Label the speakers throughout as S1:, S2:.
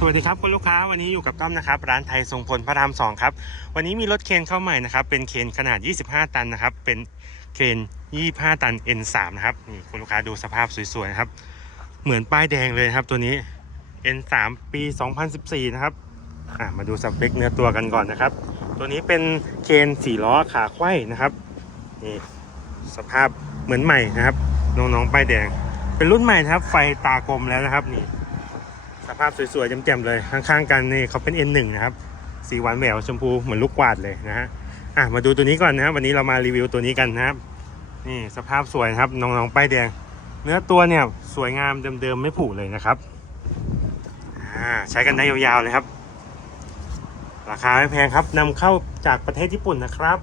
S1: สวัสดีครับคุณลูกค้าวันนี้อยู่กับต้อมนะครับร้านไทยทรงพลพระรามสองครับวันนี้มีรถเคนเข้าใหม่นะครับเป็นเคนขนาด 25 ตันนะครับเป็นเคน25 ตัน N3 นะครับนี่คุณลูกค้าดูสภาพสวยๆนะครับเหมือนป้ายแดงเลยครับตัวนี้ N3 ปี 2014 นะครับมาดูสเปคเนื้อตัวกันก่อนนะครับ ตัวนี้เป็นเคนสี่ล้อขาไขว้นะครับนี่สภาพเหมือนใหม่นะครับน้องๆป้ายแดง เป็นรุ่นใหม่นะครับไฟตากลมแล้วนะครับนี่ สภาพสวยๆแจ่มๆเลยข้างๆกันนี่เขาเป็น N1 นะครับสีหวานแหววชมพูเหมือนลูกกวาดเลยนะฮะอะมาดูตัวนี้ก่อนนะครับวันนี้เรามารีวิวตัวนี้กันนะครับนี่สภาพสวยครับน้องๆป้ายแดง เนื้อตัวเนี่ยสวยงามเดิมๆไม่ผุเลยนะครับอ่าใช้กันได้ยาวๆเลยครับ ราคาไม่แพงครับนำเข้าจากประเทศญี่ปุ่นนะครับ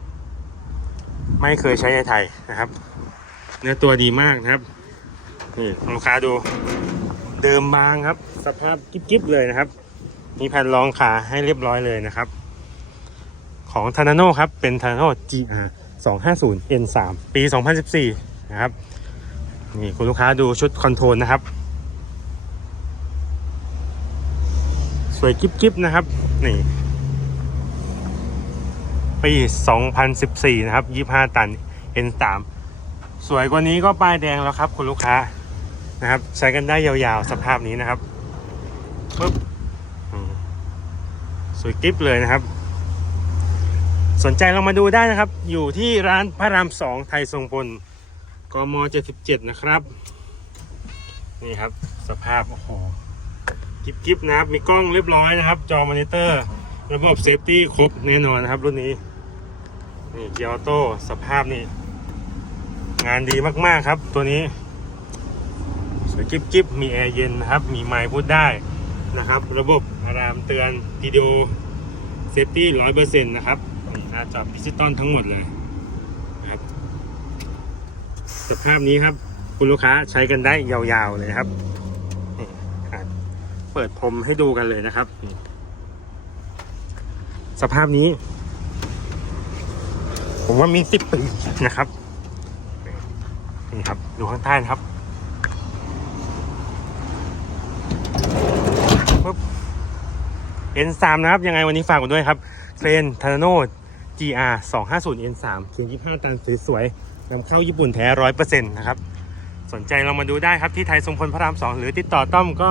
S1: ไม่เคยใช้ในไทยนะครับ เนื้อตัวดีมากนะครับนี่ลูกค้าดู เดิมบางครับ สภาพกิ๊บๆเลยนะครับ มีแผ่นรองขาให้เรียบร้อยเลยนะครับ ของทานาโนครับ เป็นทานาโน GR 250 N3 ปี 2014 นะครับ นี่คุณลูกค้าดูชุดคอนโทรลนะครับ สวยกิ๊บๆนะครับ นี่ปี 2014 นะครับ 25 ตัน N3 สวยกว่านี้ก็ป้ายแดงแล้วครับ คุณลูกค้า นะครับ ใช้กันได้ยาวๆสภาพนี้นะครับปึ๊บสวยกิ๊บเลยนะครับ สนใจเรามาดูได้นะครับ อยู่ที่ร้านพระรามสองไทยทรงพลกม77 นะครับ นี่ครับสภาพ โอ้โหกิ๊บๆนะครับ มีกล้องเรียบร้อยนะครับ จอมอนิเตอร์ ระบบเซฟตี้ครบแน่นอนนะครับ รุ่นนี้ นี่เกียร์ออโต้สภาพนี่ งานดีมากๆครับตัวนี้ สวยกิ๊บกิ๊บมีแอร์เย็นนะครับ มีไมค์พูดได้นะครับ ระบบอะลามเตือนวิดีโอเซฟตี้ร้อยเปอร์เซ็นต์นะครับหน้าจอดิจิตอลทั้งหมดเลยนะครับ สภาพนี้ครับคุณลูกค้าใช้กันได้ยาวๆเลยครับเปิดพรมให้ดูกันเลยนะครับ สภาพนี้ ผมว่ามีสิบปีนะครับ นี่ครับ ดูข้างใต้นะครับ N3 นะครับ ยังไงวันนี้ฝากกันด้วยครับเครนทานาโน GR 250 N3 เคียง25 ตันสวยๆนำเข้าญี่ปุ่นแท้100%นะครับ สนใจเรามาดูได้ครับที่ไทยทรงพลพระราม 2 หรือติดต่อต้อมก็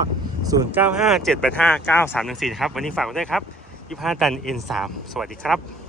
S1: 0957859314 ครับ วันนี้ฝากกันด้วยครับ 25 ตัน N3 สวัสดีครับ